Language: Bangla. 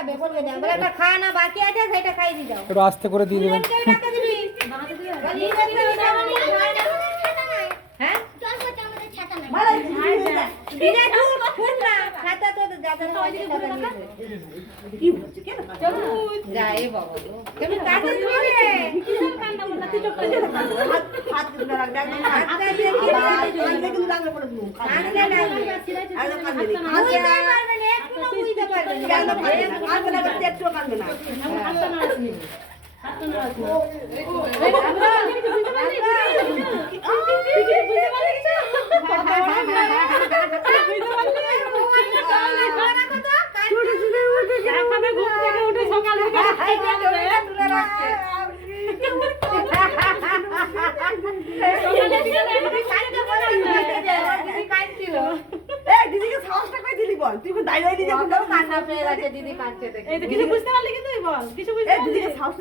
খাবে বলবে না বলে একটা খাওয়া না বাকি আছে সেটা খাই দি দাও একটু আস্তে করে দিয়ে দেবেন হ্যাঁ চল করতে আমাদের ছাতা নাই মারা দিনা তুই ফুল না খাতা তো দাদা কি হচ্ছে কেন যা এ বাবা তুমি কাটে দিবি রে কান্না বললা তুই চুপ করে হাত দিতে লাগবে একদম হাত দিয়ে কি কিন্তু লাগবে বলে তুমি কাটে লাগবে একদম কাটবে বুঝতে পারবে না একটু বুঝতে পারবে না কাটবে না একটু কাটবে না হাতটা নাড়াসনি হাতটা নাড়াসনি দিদিকে সাহসটা করে দিলি বল তুই দাঁড়িয়ে দিদি কান্না পেয়ে গেছে দিদি কাঁদছে দেখে এই তো কিছু বুঝতে পারলি কিন্তু বল কিছু বুঝতে দিদিকে সাহস